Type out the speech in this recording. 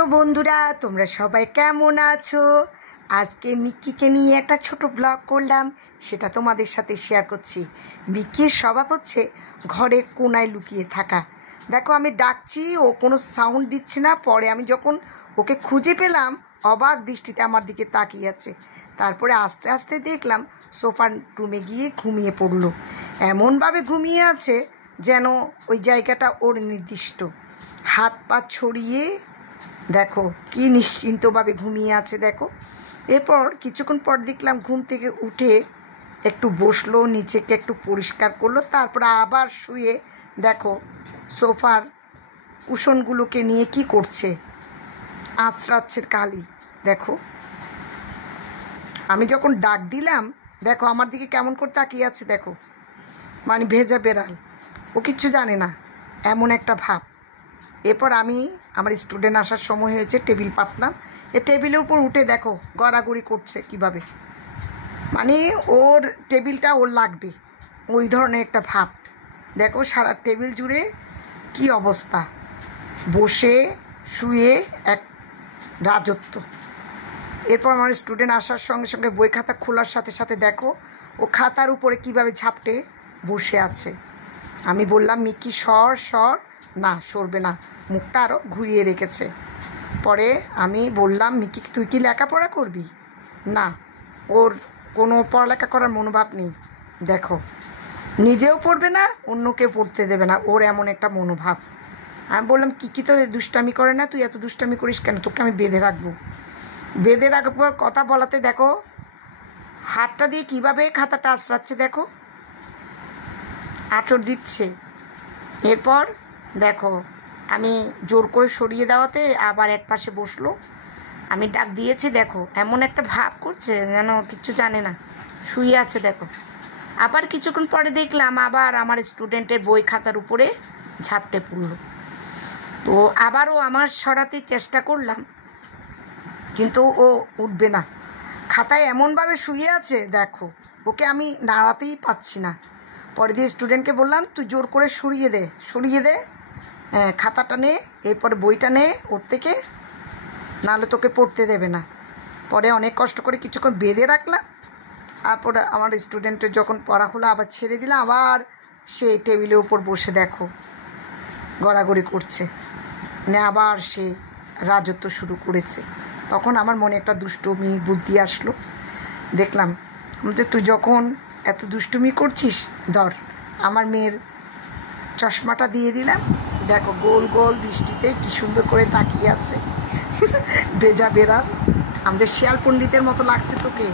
Hello বন্ধুরা, তোমরা সবাই কেমন আছো? আজকে মিক্কিকে নিয়ে একটা ছোট ব্লগ করলাম, সেটা তোমাদের সাথে শেয়ার করছি। মিক্কির স্বভাব হচ্ছে ঘরের কোনায় লুকিয়ে থাকা। দেখো, আমি ডাকছি, ও কোনো সাউন্ড দিচ্ছে না। পরে আমি যখন ওকে খুঁজে পেলাম, অবাক দৃষ্টিতে আমার দিকে তাকিয়ে আছে। তারপরে আস্তে আস্তে দেখলাম সোফার রুমে গিয়ে ঘুমিয়ে পড়লো। এমনভাবে ঘুমিয়ে আছে যেন ওই জায়গাটা ওর নির্দিষ্ট। হাত পা ছড়িয়ে দেখো কি নিশ্চিন্তভাবে ঘুমিয়ে আছে দেখো। এরপর কিছুক্ষণ পর দেখলাম ঘুম থেকে উঠে একটু বসলো, নিচেকে একটু পরিষ্কার করলো, তারপর আবার শুয়ে দেখো সোফার কুশনগুলোকে নিয়ে কি করছে, আঁচড়াচ্ছে কালি। দেখো, আমি যখন ডাক দিলাম দেখো আমার দিকে কেমন করে তাকিয়ে আছে দেখো, মানে ভেজা বেড়াল, ও কিচ্ছু জানে না, এমন একটা ভাব। এরপর আমি আমার স্টুডেন্ট আসার সময় হয়েছে, টেবিল পাতলাম, টেবিলের উপর উঠে দেখো গড়াগড়ি করছে কিভাবে, মানে ওর টেবিলটা ওর লাগবে, ওই ধরনের একটা ভাব। দেখো সারা টেবিল জুড়ে কি অবস্থা, বসে শুয়ে এক রাজত্ব। এরপর আমার স্টুডেন্ট আসার সঙ্গে সঙ্গে বই খাতা খোলার সাথে সাথে দেখো ও খাতার উপরে কিভাবে ঝাপটে বসে আছে। আমি বললাম মিক্কি সর সর, না সরবে না, মুখটা আরও ঘুরিয়ে রেখেছে। পরে আমি বললাম মিক্কি তুই কি লেখাপড়া করবি? না, ওর কোনো পড়ালেখা করার মনোভাব নেই। দেখো, নিজেও পড়বে না, অন্যকে পড়তে দেবে না, ওর এমন একটা মনোভাব। আমি বললাম কি তো দুষ্টামি করে না, তুই এত দুষ্টামি করিস কেন, তোকে আমি বেঁধে রাখবো। বেঁধে রাখবার কথা বলাতে দেখো হাতটা দিয়ে কিভাবে খাতাটা আঁচড়াচ্ছে, দেখো আঁচড় দিচ্ছে। এরপর দেখো আমি জোর করে সরিয়ে দেওয়াতে আবার এক পাশে বসলো। আমি ডাক দিয়েছি, দেখো এমন একটা ভাব করছে যেন কিচ্ছু জানে না, শুয়ে আছে দেখো। আবার কিছুক্ষণ পরে দেখলাম আবার আমার স্টুডেন্টের বই খাতার উপরে ঝাপটে পড়লো। তো আবারও আমার সরাতে চেষ্টা করলাম, কিন্তু ও উঠবে না, খাতায় এমনভাবে শুয়ে আছে দেখো, ওকে আমি নাড়াতেই পাচ্ছি না। পরে দিয়ে স্টুডেন্টকে বললাম তুই জোর করে সরিয়ে দে খাতাটা নে, এরপরে বইটা নে ওর থেকে, নাহলে তোকে পড়তে দেবে না। পরে অনেক কষ্ট করে কিছুক্ষণ বেঁধে রাখলাম। তারপরে আমার স্টুডেন্টের যখন পড়া হলো আবার ছেড়ে দিলাম, আবার সে টেবিলের উপর বসে দেখো গড়াগড়ি করছে, আবার সে রাজত্ব শুরু করেছে। তখন আমার মনে একটা দুষ্টুমি বুদ্ধি আসলো। দেখলাম যে তুই যখন এত দুষ্টুমি করছিস, ধর আমার মেয়ের চশমাটা দিয়ে দিলাম, দেখো গোল গোল দৃষ্টিতে কি সুন্দর করে তাকিয়ে আছে ভেজা বেড়াল। আমাদের শিয়াল পণ্ডিতের মতো লাগছে তোকে।